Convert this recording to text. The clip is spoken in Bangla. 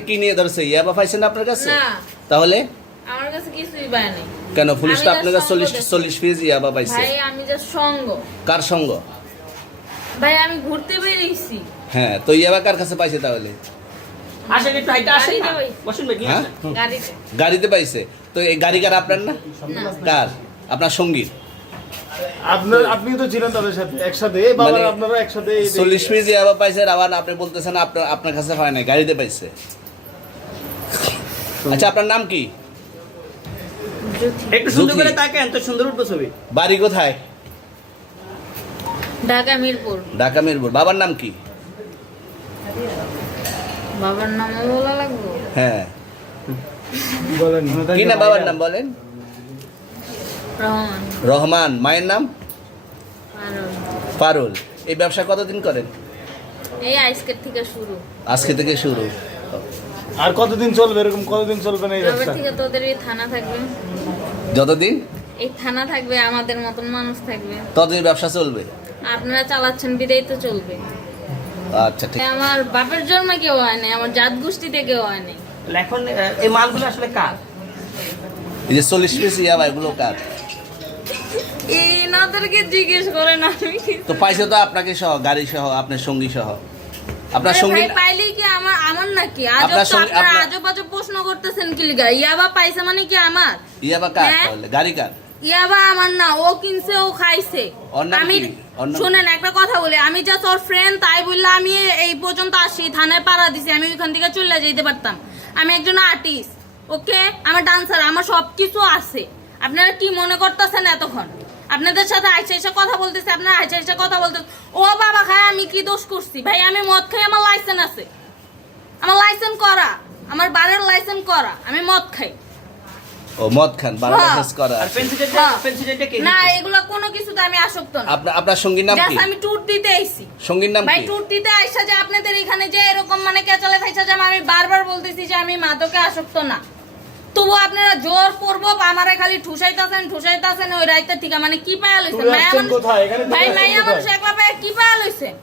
কি নিয়ে ধরছে ইয়াবা পাইছেন আপনার কাছে? না তাহলে আমার কাছে কিছুই পায় নাই। কেন পুলিশ তো আমি আপনার কাছে just সঙ্গ 40 পিস ইয়াবা পাইছে? ভাই আমি যে সঙ্গ, কার সঙ্গ? ভাই আমি ঘুরতে বেরিয়েছি। হ্যাঁ, তো ইয়াবা কার কাছে পাইছে তাহলে? আসেন একটু হাইটা আসেন না। গাড়িতে ভাই। বসুন ভাই, নিয়ে হ্যাঁ? আসেন। গাড়িতে গাড়িতে পাইছে। তো এই গাড়ি কার, আপনার না? না কার? আপনার সঙ্গী? আপনি তো ছিলেন তাদের সাথে একসাথে, বাবা মানে আপনারা একসাথে 40 পিস ইয়াবা পাইছে, আবার আপনি বলতেছেন আপনার কাছে হয় নাই, গাড়িতে পাইছে। আচ্ছা, আপনার নাম কি? জ্যোতি। একটু সুন্দর জ্যোতি। করে তাকান তো সুন্দর উঠবে ছবি। বাড়ি কোথায়? ঢাকা মিরপুর। ঢাকা মিরপুর। বাবার নাম কি? বাবার নামও বলা লাগবে? হ্যাঁ, বলেন কি না বাবার নাম বলেন? রহমান রহমান। মায়ের নাম? পারুল। পারুল। এই ব্যবসা কতদিন করেন? এই আজকের থেকে শুরু। আজকে থেকে শুরু। আর কতদিন চলবে, এরকম কতদিন চলবে না এই তবে ব্যবসা? থেকে তোদের এই থানা থাকবে, যতদিন এই থানা থাকবে, আমাদের মতন মানুষ থাকবে। ততদিন ব্যবসা চলবে। আপনারা চালাচ্ছেন বিদায় তো চলবে। আচ্ছা, ঠিক। আমার বাপের জন্মে কেউ হয় নাই, আমার জাত গোষ্ঠীতে কেউ হয় নাই। তাহলে এখন এই মালগুলো আসলে কার? এই যে 40 পিস ইয়াবা, এগুলো কার? এনাদেরকে জিজ্ঞেস করেন, আমি কি তো পাইছে তো আপনাকে সহ, গাড়ি সহ, আপনার সঙ্গী সহ। আপনার আরে সঙ্গী ভাই পাইলেই কি আমার নাকি? আজব আপনার তো সঙ্গে- আপনারা আপনার- আজব আজব প্রশ্ন করতেছেন কি লিগা? ইয়াবা পাইছে মানে কি আমার? ইয়াবা কার হ্যাঁ? তাহলে? গাড়ি কার? ইয়াবা আমার না, ও কিনছে, ও খাইছে। ওর নাম আমি কি? ওর নাম শুনেন একটা কথা বলি, আমি জাস্ট ওর ফ্রেন্ড, তাই বললে আমি এই পর্যন্ত আসি, থানায় পাড়া দিছি, আমি ওইখান থেকে চলে যেতে পারতাম। আমি একজন আর্টিস্ট, ওকে, আমার ডান্সার, আমার সবকিছু আছে। আপনারা কি মনে করতেছেন এতক্ষণ? আপনাদের সাথে আইসা আইসা কথা বলতেছে, আপনারা আইসা আইসা কথা বলতেছে। ও বাবা খায়, আমি কি দোষ করছি? ভাই আমি মদ খাই, আমার লাইসেন্স আছে, আমার লাইসেন্স করা, আমার বারের লাইসেন্স করা, আমি মদ খাই। ও মদ খান, বারো হ্যাঁ। লাইসেন্স করা আর আছে। পেন্সিলটা কে না দিচ্ছে? এগুলো কোনো কিছুতে আমি আসক্ত না। আপনার সঙ্গীর নাম কি? জাস্ট আমি ট্যুর দিতে আইছি। সঙ্গীর নাম ভাই কি? ট্যুর দিতে আইসা যে আপনাদের এখানে যে এরকম মানে কেচালে খাইছা যে আমি বারবার বলতেছি যে আমি মাদকে আসক্ত না, তবু আপনারা জোর করবো আমারে খালি ঠুসাইতাছেন ওই রাইতে ঠিক মানে কি পায়া লইছেন? ট্যুরে মায়া আসছেন মানুষ, কোথায়? এখানে ট্যুরে ভাই আসছেন মাইয়া কোথায়? মানুষ একলা পায়া কি পায়া লইছেন?